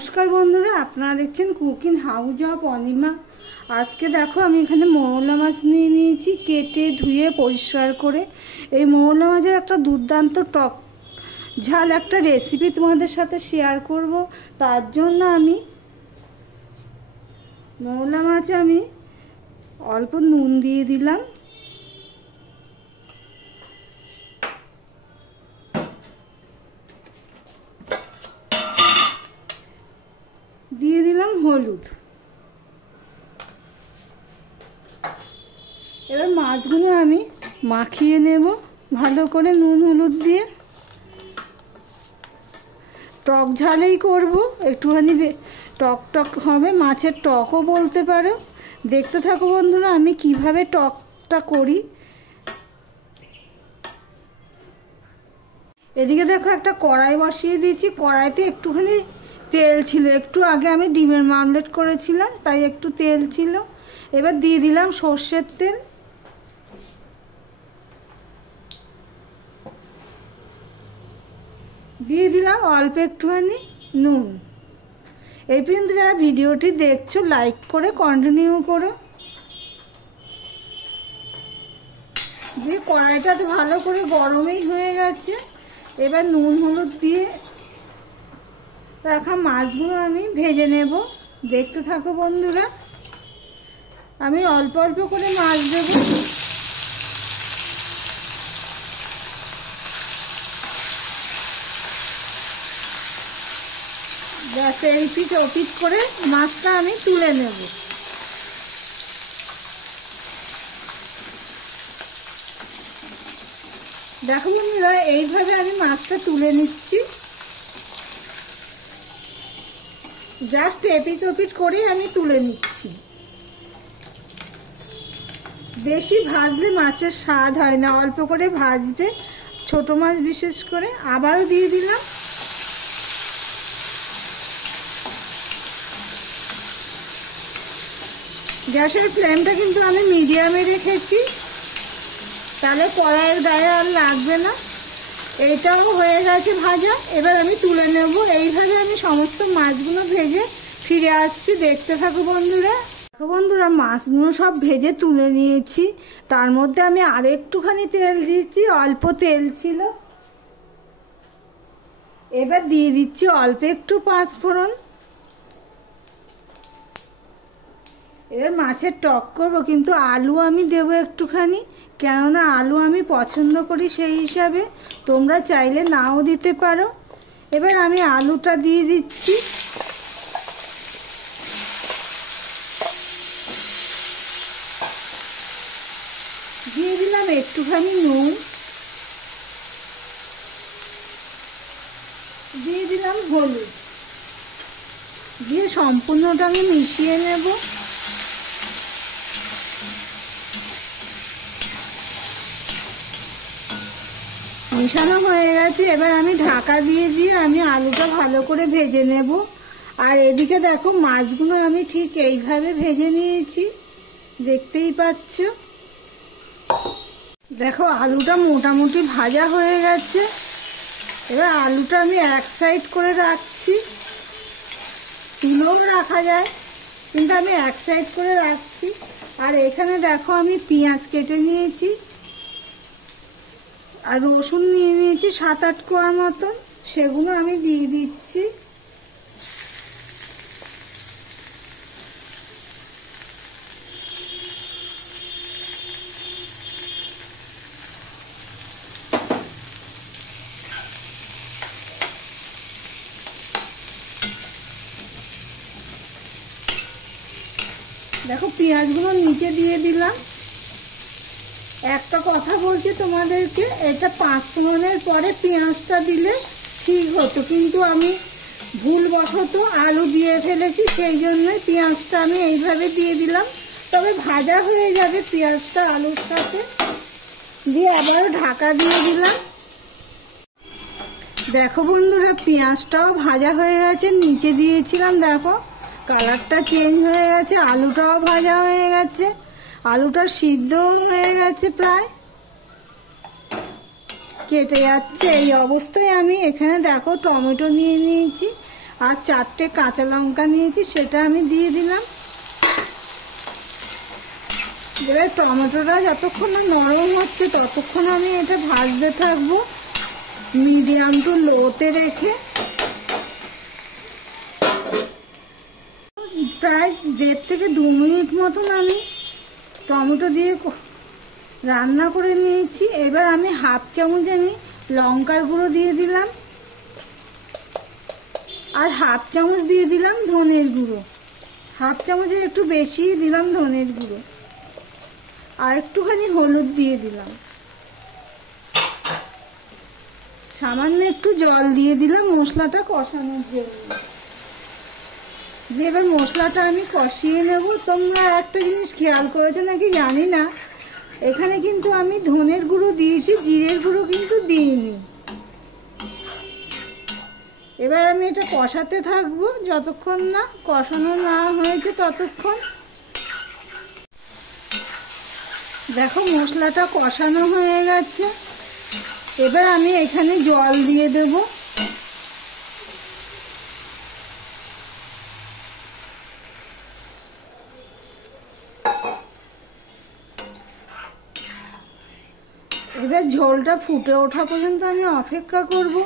নমস্কার বন্ধুরা, আপনারা দেখছেন কুকিং হাউস অফ অনিমা। আজকে দেখো আমি এখানে মৌরলা মাছ নিয়ে নিয়েছি, কেটে ধুয়ে পরিষ্কার করে। এই মৌরলা মাছের একটা দুর্দান্ত টক ঝাল একটা রেসিপি তোমাদের সাথে শেয়ার করব। তার জন্য আমি মৌরলা মাছে আমি অল্প নুন দিয়ে দিলাম, দিয়ে দিলাম হলুদ। এবার মাছগুলো আমি মাখিয়ে নেব ভালো করে নুন হলুদ দিয়ে। টক ঝালেই করব, একটুখানি টক টক হবে, মাছের টকও বলতে পারো। দেখতে থাকো বন্ধুরা আমি কিভাবে টকটা করি। এদিকে দেখো একটা কড়াই বসিয়ে দিয়েছি, কড়াইতে একটুখানি তেল ছিল, একটু আগে আমি ডিমের মামলেট করেছিলাম তাই একটু তেল ছিল। এবার দিয়ে দিলাম সর্ষের তেল, দিয়ে দিলাম অল্প একটুখানি নুন। এই পর্যন্ত যারা ভিডিওটি দেখছো লাইক করে কন্টিনিউ করো। দিয়ে কড়াইটা তো ভালো করে গরমই হয়ে গেছে। এবার নুন হলুদ দিয়ে রাখা মাছগুলো আমি ভেজে নেব। দেখতে থাকো বন্ধুরা, আমি অল্প অল্প করে মাছ দেব। গ্যাসে এই পিঠ ওপিঠ করে মাছটা আমি তুলে নেব। দেখো বন্ধুরা, এইভাবে আমি মাছটা তুলে নিচ্ছি। জাস্ট এপিট ওপিট করে আমি তুলে নিচ্ছি। বেশি ভাজলে মাছের স্বাদ হয় না, অল্প করে ভাজবে, ছোট মাছ বিশেষ করে। আবারও দিয়ে দিলাম। গ্যাসের ফ্লেমটা কিন্তু আমি মিডিয়ামে রেখেছি, তাহলে কড়াইয়ের গায়ে আর লাগবে না। এইটাও হয়ে গেছে ভাজা, এবার আমি তুলে নেব। এইভাবে আমি সমস্ত মাছগুলো ভেজে ফিরে আসছি, দেখতে থাকো বন্ধুরা। দেখো বন্ধুরা, মাছগুলো সব ভেজে তুলে নিয়েছি। তার মধ্যে আমি আর একটুখানি তেল দিয়েছি, অল্প তেল ছিল। এবার দিয়ে দিচ্ছি অল্প একটু পাঁচফোড়ন। এবার মাছের টক করবো, কিন্তু আলু আমি দেবো একটুখানি, কেননা আলু আমি পছন্দ করি, সেই হিসাবে তোমরা চাইলে নাও দিতে পারো। এবার আমি আলুটা দিয়ে দিচ্ছি। দিয়ে দিলাম একটুখানি নুন, দিয়ে দিলাম হলুদ, দিয়ে সম্পূর্ণটা আমি মিশিয়ে নেব। মিশানো হয়ে গেছে, এবার আমি ঢাকা দিয়ে আমি আলুটা ভালো করে ভেজে নেব। আর এদিকে দেখো মাছগুলো আমি ঠিক এইভাবে ভেজে নিয়েছি, দেখতেই পাচ্ছ। দেখো আলুটা মোটামুটি ভাজা হয়ে গেছে। এবার আলুটা আমি এক সাইড করে রাখছি, তুলেও রাখা যায়, কিন্তু আমি এক সাইড করে রাখছি। আর এখানে দেখো আমি পেঁয়াজ কেটে নিয়েছি, আর রসুন নিয়ে নিয়েছি 7-8 কোয়া মতন, সেগুলো আমি দিয়ে দিচ্ছি। দেখো পেঁয়াজগুলো নিচে দিয়ে দিলাম। একটা কথা বলছি তোমাদেরকে, এটা 5 ফোড়নের পরে পেঁয়াজটা দিলে ঠিক হতো, কিন্তু আমি ভুলবশত আলু দিয়ে ফেলেছি, সেই জন্যই পেঁয়াজটা আমি এইভাবে দিয়ে দিলাম। তবে ভাজা হয়ে যাবে পেঁয়াজটা আলুর সাথে। দিয়ে আবারও ঢাকা দিয়ে দিলাম। দেখো বন্ধুরা, পেঁয়াজটাও ভাজা হয়ে গেছে, নিচে দিয়েছিলাম, দেখো কালারটা চেঞ্জ হয়ে গেছে, আলুটাও ভাজা হয়ে গেছে, আলুটা সিদ্ধ হয়ে গেছে, প্রায় কেটে যাচ্ছে। এই অবস্থায় আমি এখানে দেখো টমেটো নিয়ে নিয়েছি, আর 4টে কাঁচা লঙ্কা নিয়েছি, সেটা আমি দিয়ে দিলাম। এবার টমেটোটা যতক্ষণ না নরম হচ্ছে ততক্ষণ আমি এটা ভাজতে থাকবো মিডিয়াম টু লোতে রেখে। প্রায় 1.5 থেকে 2 মিনিট মতন আমি টমেটো দিয়ে রান্না করে নিয়েছি। এবার আমি 1/2 চামচ আমি লঙ্কার গুঁড়ো দিয়ে দিলাম, আর 1/2 চামচ দিয়ে দিলাম ধনের গুঁড়ো। 1/2 চামচের একটু বেশি দিলাম ধনের গুঁড়ো, আর একটুখানি হলুদ দিয়ে দিলাম, সামান্য একটু জল দিয়ে দিলাম মশলাটা কষানোর জন্য। এবার মশলাটা আমি কষিয়ে নেব। তোমরা একটা জিনিস খেয়াল করেছো নাকি জানি না, এখানে কিন্তু আমি ধনের গুঁড়ো দিয়েছি, জিরের গুঁড়ো কিন্তু দিইনি। এবার আমি এটা কষাতে থাকবো যতক্ষণ না কষানো না হয়েছে ততক্ষণ। দেখো মশলাটা কষানো হয়ে গেছে। এবার আমি এখানে জল দিয়ে দেব। এবার ঝোলটা ফুটে ওঠা পর্যন্ত আমি অপেক্ষা করব।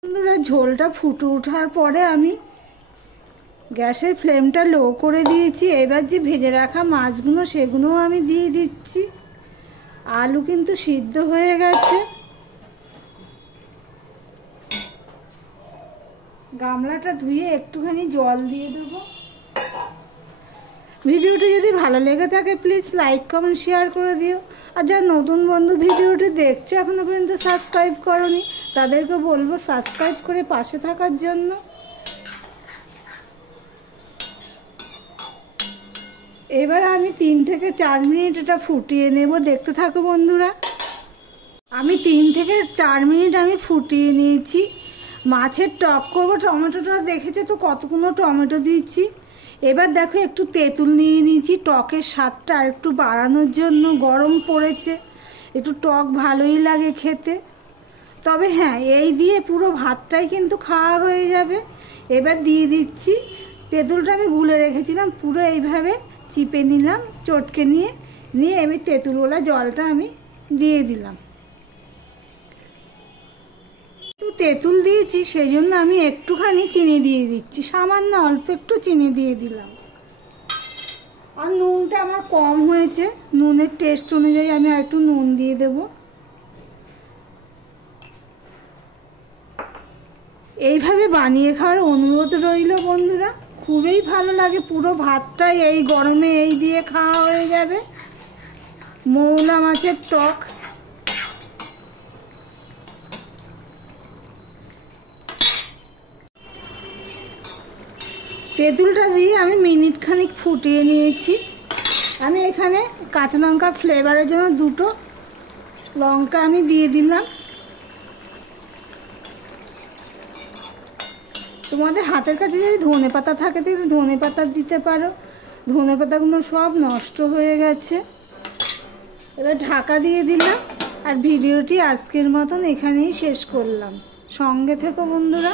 বন্ধুরা, ঝোলটা ফুটে ওঠার পরে আমি গ্যাসের ফ্লেমটা লো করে দিয়েছি। এবার যে ভেজে রাখা মাছগুলো সেগুলোও আমি দিয়ে দিচ্ছি। আলু কিন্তু সিদ্ধ হয়ে গেছে। গামলাটা ধুয়ে একটুখানি জল দিয়ে দেবো। ভিডিওটি যদি ভালো লেগে থাকে প্লিজ লাইক কমেন্ট শেয়ার করে দিও। আর যারা নতুন বন্ধু ভিডিওটি দেখছো এখনো পর্যন্ত সাবস্ক্রাইব করোনি তাদেরকে বলবো সাবস্ক্রাইব করে পাশে থাকার জন্য। এবার আমি 3 থেকে 4 মিনিট এটা ফুটিয়ে নেব। দেখতে থাকো বন্ধুরা। আমি 3 থেকে 4 মিনিট আমি ফুটিয়ে নিয়েছি। মাছের টক করবো, টমেটোটা দেখেছো তো কতগুলো টমেটো দিয়েছি। এবার দেখো একটু তেঁতুল নিয়ে নিয়েছি টকের স্বাদটা আর একটু বাড়ানোর জন্য। গরম পড়েছে, একটু টক ভালোই লাগে খেতে। তবে হ্যাঁ, এই দিয়ে পুরো ভাতটাই কিন্তু খাওয়া হয়ে যাবে। এবার দিয়ে দিচ্ছি তেঁতুলটা আমি গুলে রেখেছিলাম, পুরো এইভাবে চিপে নিলাম চটকে নিয়ে আমি তেঁতুলওয়ালা জলটা আমি দিয়ে দিলাম। তেঁতুল দিয়েছি সেই জন্য আমি একটুখানি চিনি দিয়ে দিচ্ছি, সামান্য অল্প একটু চিনি দিয়ে দিলাম। আর নুনটা আমার কম হয়েছে, নুনের টেস্ট অনুযায়ী আমি আর একটু নুন দিয়ে দেব। এইভাবে বানিয়ে খাওয়ার অনুরোধ রইল বন্ধুরা। খুবই ভালো লাগে, পুরো ভাতটাই এই গরমে এই দিয়ে খাওয়া হয়ে যাবে। মৌলা মাছের টক। তেঁতুলটা দিয়ে আমি মিনিট খানিক ফুটিয়ে নিয়েছি। আমি এখানে কাঁচা লঙ্কা ফ্লেভারের জন্য 2টো লঙ্কা আমি দিয়ে দিলাম। তোমাদের হাতের কাছে যদি ধনে পাতা থাকে তো ধনে পাতা দিতে পারো। ধনে পাতাগুলো সব নষ্ট হয়ে গেছে। এবার ঢাকা দিয়ে দিলাম। আর ভিডিওটি আজকের মতন এখানেই শেষ করলাম। সঙ্গে থেকো বন্ধুরা।